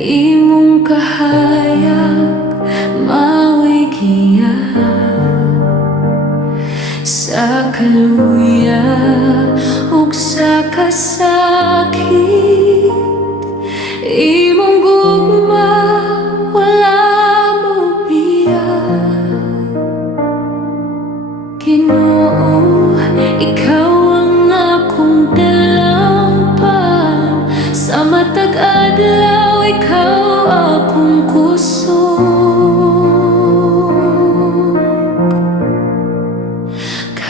imong kahayag mao'y giya sa kaluya ug sa kasakit. Imong gugma wala mo biya, Ginoo, ikaw ang akong dalampag. Sa matag adlaw ikaw akong kusog.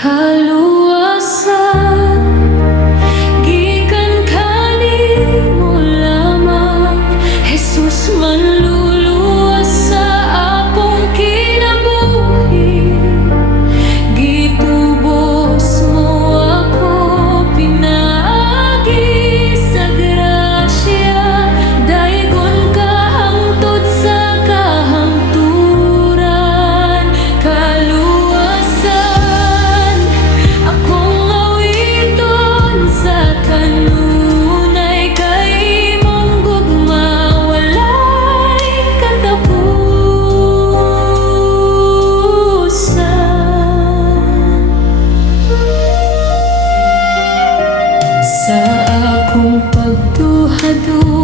Kaluwasan gikan kanimo lamang, Jesus, manluluwas sa akong kinabuhi. Gitubos mo ako pinaagi sa grasya, daygon ka hangtod sa kahangturan. Kaluwasan akong awiton sa kanunay, kay imong gugma walay katapusan. Sa akong pagduhadua